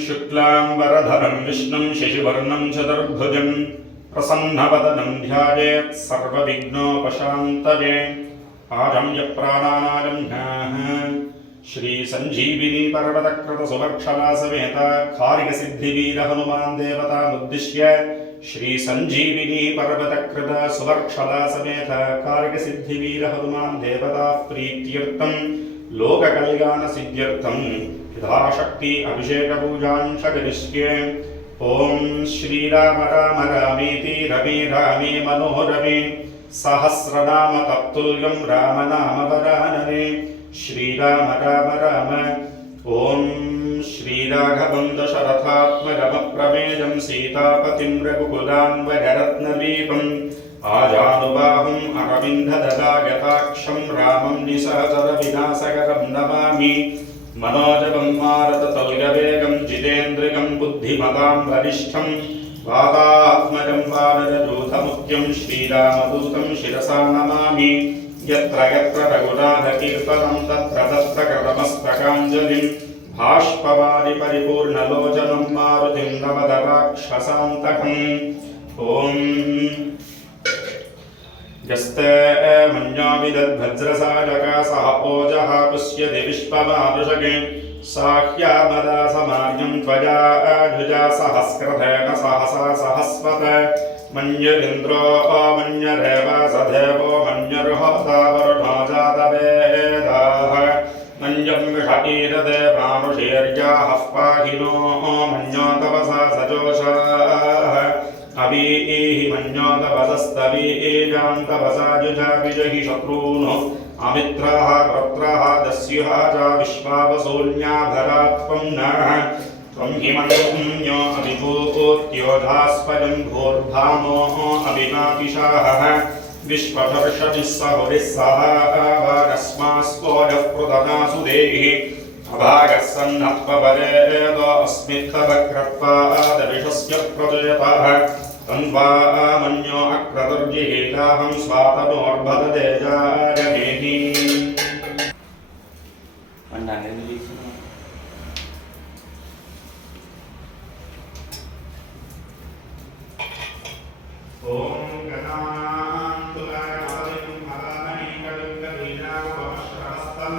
शुक्लांबरधरं विष्णुं शशिवर्णं चतुर्भुजं प्रसन्नवदनं ध्यायेत् सर्वविघ्नोपशान्तये। आरम्य प्राणानारम्भः श्री संजीविनी पर्वतकृत सुवर्क्षला समेत खारिक सिद्धिवीर हनुमान देवतामुद्दिश्य श्री संजीविनी पर्वतकृत सुवर्क्षला समेत खारिक सिद्धिवीर हनुमान देवता प्रीत्यर्थं लोक कल्याण सिद्ध्यर्थं यथाशक्ति अभिषेक पूजांश करिष्ये। ओम श्रीराम राम रामेति रमे रामे मनोरमे सहस्रनाम तत्तुल्यं राम नाम वरानने। श्रीराम राम राम। ओम श्रीराघवं दशरथात्मजमप्रमेयं सीतापतिं रघुकुलान्वररत्नदीपम् आजानुबाहुम् अरविन्दददागताक्षं रामं निशाचरविनाशकरं नमामि। मनोजवं मारुततुल्यवेगं जितेन्द्रियं बुद्धिमतां वरिष्ठं वातात्मजं वानरयूथमुख्यं श्रीरामदूतं शिरसा नमामि। यत्र यत्र रघुनाथकीर्तनं तत्र तत्र कृतमस्तकाञ्जलिं भाष्पवारि परिपूर्णलोचनं मारुतिं नमत राक्षसान्तकम्। ॐ यस्ते मन्यो विदद्भज्रसाजका सह ओजः पुष्यति विश्वमानुषगे साह्यामदा समार्यं त्वया आजुजा सहस्रधेन सहसा सहस्वत। मन्युरिन्द्रो मन्यरेव सदेवो मन्युर्होता वरुणो जातवेदाः मन्यं विषतीरते मानुषेर्याः पाहिनो मन्यो तपसा सजोषाः अवीहि मन्यो तपसस्तवीजां तपसा जुजाभिजहि शत्रून् अमित्राः वृत्राः दस्युः च विश्वावसून्याभरात्वं नः त्वं हिमन्यो अभिभूत्योधास्पदं भूर्भामोः अभिनातिशाहः विश्वधर्षभिः सहुरिः सह अभागस्मास्पोजः पृथनासु देहि अभागः सन्नत्वपदेदोऽस्मित्तवक्रत्वादविषस्य प्रजयतः तन्वा मन्यो अक्रतुर्जिहीलाहं स्वातनोर्भदतेजारमेहि। ओम गणान्तुलाय आदिं फलामणिकलिं कवीनावमश्रहस्तं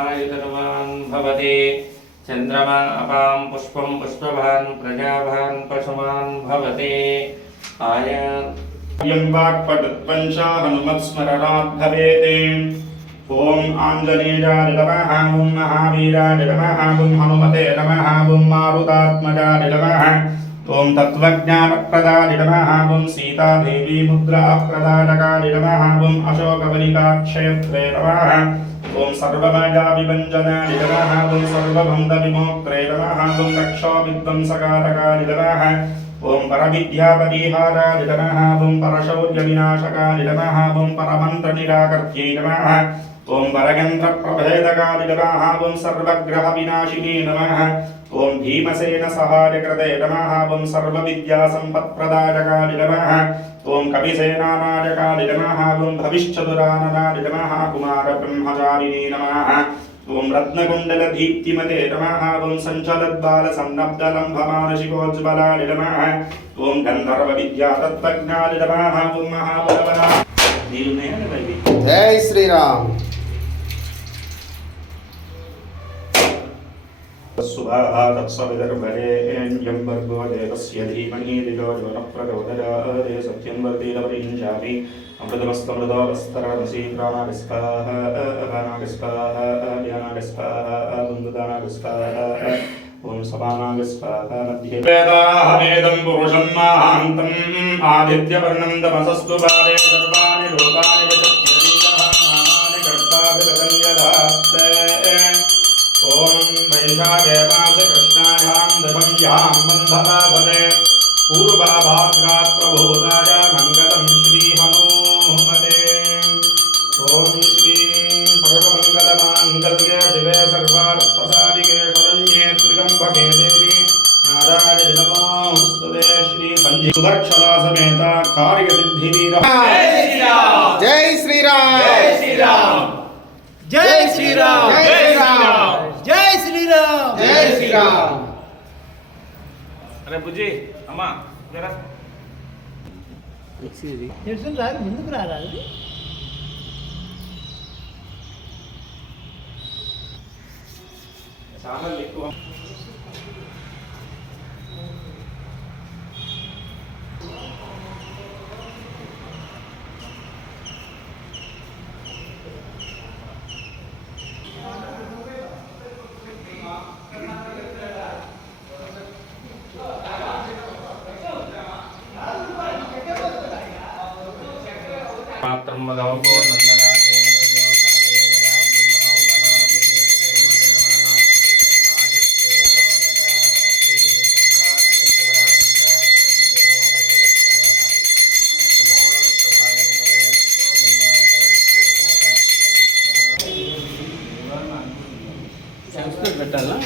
आयुधवान् भवति। चन्द्रमा अपां पुष्पं पुष्पवान् प्रजावान् पशुमान् भवति। यं वाक्पटुत्पञ्चा हनुमत्स्मरणात् भवेत्। ओम आञ्जनेयाय नमः ओम महावीराय नमः ओम हनुमते नमः ओम मारुतात्मजाय नमः ओम तत्त्वज्ञानप्रदाय नमः ओम सीतादेवी मुद्राप्रदायकाय नमः ओम अशोकवनिकाक्षेत्रे नमः ओम सर्वमायाविभञ्जनाय नमः ओम सर्वबन्धविमोक्त्रे नमः ओम रक्षोविध्वंसकारकाय नमः ओम परविद्यापरिहाराय नमः ओम परशौर्यविनाशकाय नमः ओम परमन्त्रनिराकर्त्यै नमः ओम वरयन्त्रप्रभेदकाय नमः ओम सर्वग्रहविनाशिने नमः ओम भीमसेनसहायकृते नमः ओम सर्वविद्यासम्पत्प्रदायकाय नमः ओम कपिसेनानायकाय नमः ओम भविष्यदुराननाय नमः कुमारब्रह्मचारिणे नमः ओम रत्नकुण्डलदीप्तिमते नमः ओम सञ्चलद्बालसन्नब्धलम्भमानशिकोज्ज्वलाय नमः ओम गन्धर्वविद्यातत्त्वज्ञाय नमः ओम महाबलवरा। जय श्री राम। तत्सवितर्भरेण्यं भर्गो देवस्य धीमहि धियो यो नः प्रचोदयात् सत्यं वर्तेरवरिञ्चामि अमृतमस्तमृतोपस्तरमसि प्राणागस्ताः अगानागस्ताः ध्यानागस्ताः बन्धुदानागस्ताः ओम समानागस्ताः मध्ये वेदाहमेदं पुरुषं महान्तम् आदित्यवर्णं तमसस्तु बाले सर्वाणि रूपाणि यजत्यरीतः नामानि कर्ताभिगतं यथास्ते। ओम वैशा देवास कृष्णायां दशम्यां बन्धवासरे पूर्वाभाद्रा प्रभोदाय मङ्गलं श्रीहनुमते ॐ श्री सर्वमङ्गलमाङ्गल्ये शिवे सर्वार्थसाधिके शरण्ये त्र्यम्बके देवी नारायणि नमोस्तुते श्री संजीव सुदक्षरा समेत कार्यसिद्धिवीर जय श्री राम जय श्री राम जय श्री राम जय श्री राम जय श्री राम जय श्री राम अरे बुज्जी अम्मा जरा తెలుసు రాదు ముందుకు రారాదు సామాన్లు ఎక్కువ మాత్రం గౌరవ పెట్టాలా